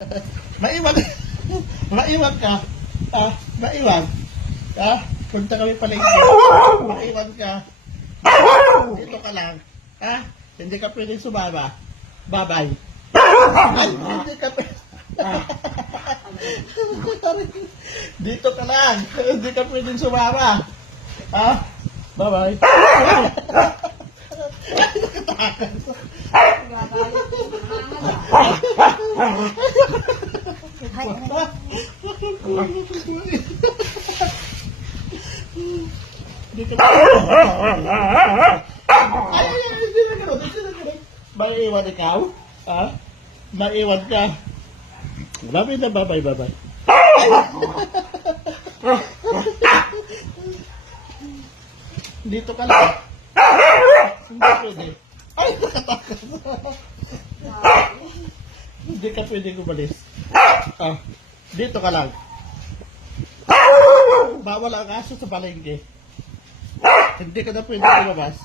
Maiwan. Maiwan ka. Maiwan. Punta kami palengke. Maiwan ka. Dito ka lang. Hindi ka pwedeng sumama. Bye-bye. Ay, hindi ka pwedeng. Dito ka lang. Hindi ka pwedeng sumama. Bye-bye. Maiwan ikaw? Maiwan ka? Bye-bye na, bye-bye, bye-bye. Dito ka lang. Hindi pwede. Ay, nakatakas. Hindi ka pwede kumalis. Dito ka lang. Bawal ang aso sa palengke. Hindi ka na pwede lumabas.